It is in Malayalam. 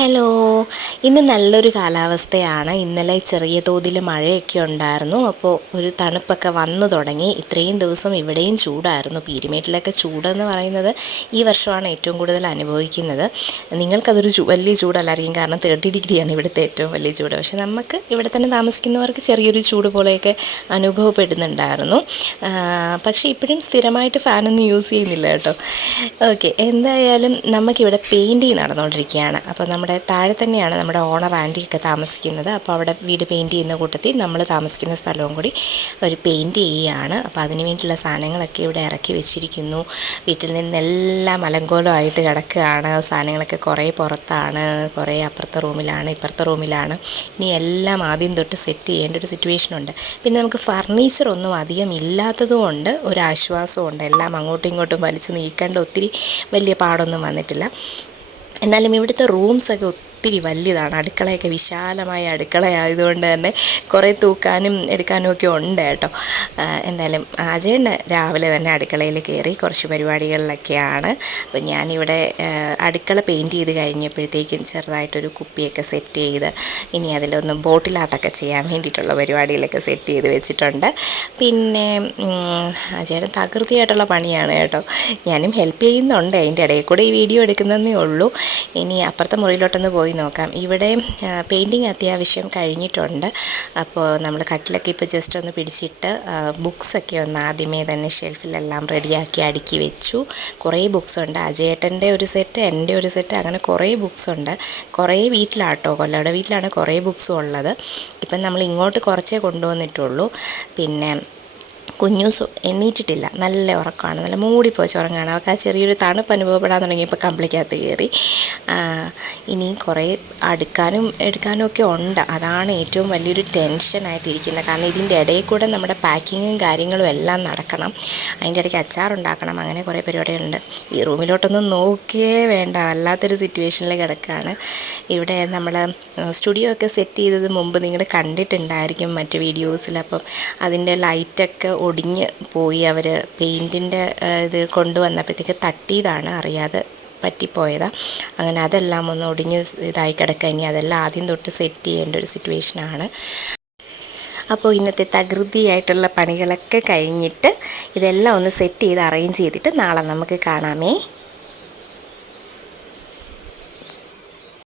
ഹലോ, ഇന്ന് നല്ലൊരു കാലാവസ്ഥയാണ്. ഇന്നലെ ചെറിയ തോതിൽ മഴയൊക്കെ ഉണ്ടായിരുന്നു. അപ്പോൾ ഒരു തണുപ്പൊക്കെ വന്നു തുടങ്ങി. ഇത്രയും ദിവസം ഇവിടെയും ചൂടായിരുന്നു. പീരുമേട്ടിലൊക്കെ ചൂടെന്ന് പറയുന്നത് ഈ വർഷമാണ് ഏറ്റവും കൂടുതൽ അനുഭവിക്കുന്നത്. നിങ്ങൾക്കതൊരു വലിയ ചൂടല്ലായിരിക്കും, കാരണം 30 ഡിഗ്രിയാണ് ഇവിടുത്തെ ഏറ്റവും വലിയ ചൂട്. പക്ഷെ നമുക്ക് ഇവിടെ തന്നെ താമസിക്കുന്നവർക്ക് ചെറിയൊരു ചൂട് പോലെയൊക്കെ അനുഭവപ്പെടുന്നുണ്ടായിരുന്നു. പക്ഷേ ഇപ്പോഴും സ്ഥിരമായിട്ട് ഫാനൊന്നും യൂസ് ചെയ്യുന്നില്ല കേട്ടോ. ഓക്കെ, എന്തായാലും നമുക്കിവിടെ പെയിൻറ്റിങ് നടന്നുകൊണ്ടിരിക്കുകയാണ്. അപ്പോൾ നമ്മുടെ താഴെ തന്നെയാണ് നമ്മുടെ ഓണർ ആൻറ്റിയൊക്കെ താമസിക്കുന്നത്. അപ്പോൾ അവിടെ വീട് പെയിൻറ്റ് ചെയ്യുന്ന കൂട്ടത്തിൽ നമ്മൾ താമസിക്കുന്ന സ്ഥലവും കൂടി അവർ പെയിൻറ്റ് ചെയ്യുകയാണ്. അപ്പോൾ അതിന് വേണ്ടിയിട്ടുള്ള സാധനങ്ങളൊക്കെ ഇവിടെ ഇറക്കി വെച്ചിരിക്കുന്നു. വീട്ടിൽ നിന്നെല്ലാം അലങ്കോലമായിട്ട് കിടക്കുകയാണ്. സാധനങ്ങളൊക്കെ കുറേ പുറത്താണ്, കുറേ അപ്പുറത്തെ റൂമിലാണ്, ഇപ്പുറത്തെ റൂമിലാണ്. ഇനി എല്ലാം ആദ്യം തൊട്ട് സെറ്റ് ചെയ്യേണ്ട ഒരു സിറ്റുവേഷനുണ്ട്. പിന്നെ നമുക്ക് ഫർണിച്ചറൊന്നും അധികം ഇല്ലാത്തതുകൊണ്ട് ഒരു ആശ്വാസമുണ്ട്. എല്ലാം അങ്ങോട്ടും ഇങ്ങോട്ടും വലിച്ച് നീക്കേണ്ട ഒത്തിരി വലിയ പാടൊന്നും വന്നിട്ടില്ല. എന്നാലും ഇവിടുത്തെ റൂംസൊക്കെ ഒത്തിരി വലിയതാണ്. അടുക്കളയൊക്കെ വിശാലമായ അടുക്കളയായതുകൊണ്ട് തന്നെ കുറേ തൂക്കാനും എടുക്കാനും ഒക്കെ ഉണ്ട് കേട്ടോ. എന്തായാലും അജയൻ രാവിലെ തന്നെ അടുക്കളയിൽ കയറി കുറച്ച് പരിപാടികളിലൊക്കെയാണ്. അപ്പോൾ ഞാനിവിടെ അടുക്കള പെയിൻറ്റ് ചെയ്ത് കഴിഞ്ഞപ്പോഴത്തേക്കും ചെറുതായിട്ടൊരു കുപ്പിയൊക്കെ സെറ്റ് ചെയ്ത് ഇനി അതിലൊന്ന് ബോട്ടിലാട്ടൊക്കെ ചെയ്യാൻ വേണ്ടിയിട്ടുള്ള പരിപാടിയിലൊക്കെ സെറ്റ് ചെയ്ത് വെച്ചിട്ടുണ്ട്. പിന്നെ അജയൻ തകൃതിയായിട്ടുള്ള പണിയാണ് കേട്ടോ. ഞാനും ഹെൽപ്പ് ചെയ്യുന്നുണ്ട്. അതിൻ്റെ ഇടയിൽ കൂടെ ഈ വീഡിയോ എടുക്കുന്നതേ ഉള്ളൂ. ഇനി അപ്പുറത്തെ മുറിയിലോട്ടൊന്ന് പോയി നോക്കാം. ഇവിടെ പെയിൻറ്റിങ് അത്യാവശ്യം കഴിഞ്ഞിട്ടുണ്ട്. അപ്പോൾ നമ്മൾ കട്ടിലൊക്കെ ഇപ്പോൾ ജസ്റ്റ് ഒന്ന് പിടിച്ചിട്ട് ബുക്സൊക്കെ ഒന്ന് ആദ്യമേ തന്നെ ഷെൽഫിലെല്ലാം റെഡിയാക്കി അടുക്കി വെച്ചു. കുറേ ബുക്സുണ്ട്. അജയേട്ടൻ്റെ ഒരു സെറ്റ്, എൻ്റെ ഒരു സെറ്റ്, അങ്ങനെ കുറേ ബുക്സുണ്ട്. കുറേ വീട്ടിലാട്ടോ, കൊല്ലയുടെ വീട്ടിലാണ് കുറേ ബുക്സും ഉള്ളത്. ഇപ്പം നമ്മൾ ഇങ്ങോട്ട് കുറച്ചേ കൊണ്ടുവന്നിട്ടുള്ളൂ. പിന്നെ കുഞ്ഞൂസ് എണ്ണീറ്റിട്ടില്ല, നല്ല ഉറക്കമാണ്, നല്ല മൂടിപ്പോച്ച് ഉറങ്ങുകയാണ്. അവൾക്ക് ആ ചെറിയൊരു തണുപ്പ് അനുഭവപ്പെടാൻ തുടങ്ങിയപ്പോൾ കമ്പിളിക്കകത്ത് കയറി. ഇനി കുറേ അടുക്കാനും എടുക്കാനും ഒക്കെ ഉണ്ട്. അതാണ് ഏറ്റവും വലിയൊരു ടെൻഷനായിട്ടിരിക്കുന്നത്. കാരണം ഇതിൻ്റെ ഇടയിൽ കൂടെ നമ്മുടെ പാക്കിങ്ങും കാര്യങ്ങളും എല്ലാം നടക്കണം. അതിൻ്റെ ഇടയ്ക്ക് അച്ചാറുണ്ടാക്കണം, അങ്ങനെ കുറേ പരിപാടികളുണ്ട്. ഈ റൂമിലോട്ടൊന്നും നോക്കിയേ വേണ്ട, വല്ലാത്തൊരു സിറ്റുവേഷനിൽ കിടക്കുകയാണ്. ഇവിടെ നമ്മൾ സ്റ്റുഡിയോ ഒക്കെ സെറ്റ് ചെയ്തത് മുമ്പ് നിങ്ങൾ കണ്ടിട്ടുണ്ടായിരിക്കും മറ്റ് വീഡിയോസിൽ. അപ്പം അതിൻ്റെ ലൈറ്റൊക്കെ ഒടിഞ്ഞ് പോയി. അവർ പെയിൻറ്റിൻ്റെ ഇത് കൊണ്ടുവന്നപ്പോഴത്തേക്ക് തട്ടിയതാണ്, അറിയാതെ പറ്റിപ്പോയതാണ്. അങ്ങനെ അതെല്ലാം ഒന്ന് ഒടിഞ്ഞ് ഇതായി കിടക്കുക. ഇനി അതെല്ലാം ആദ്യം തൊട്ട് സെറ്റ് ചെയ്യേണ്ട ഒരു സിറ്റുവേഷനാണ്. അപ്പോൾ ഇന്നത്തെ തകൃതിയായിട്ടുള്ള പണികളൊക്കെ കഴിഞ്ഞിട്ട് ഇതെല്ലാം ഒന്ന് സെറ്റ് ചെയ്ത് അറേഞ്ച് ചെയ്തിട്ട് നാളെ നമുക്ക് കാണാമേ.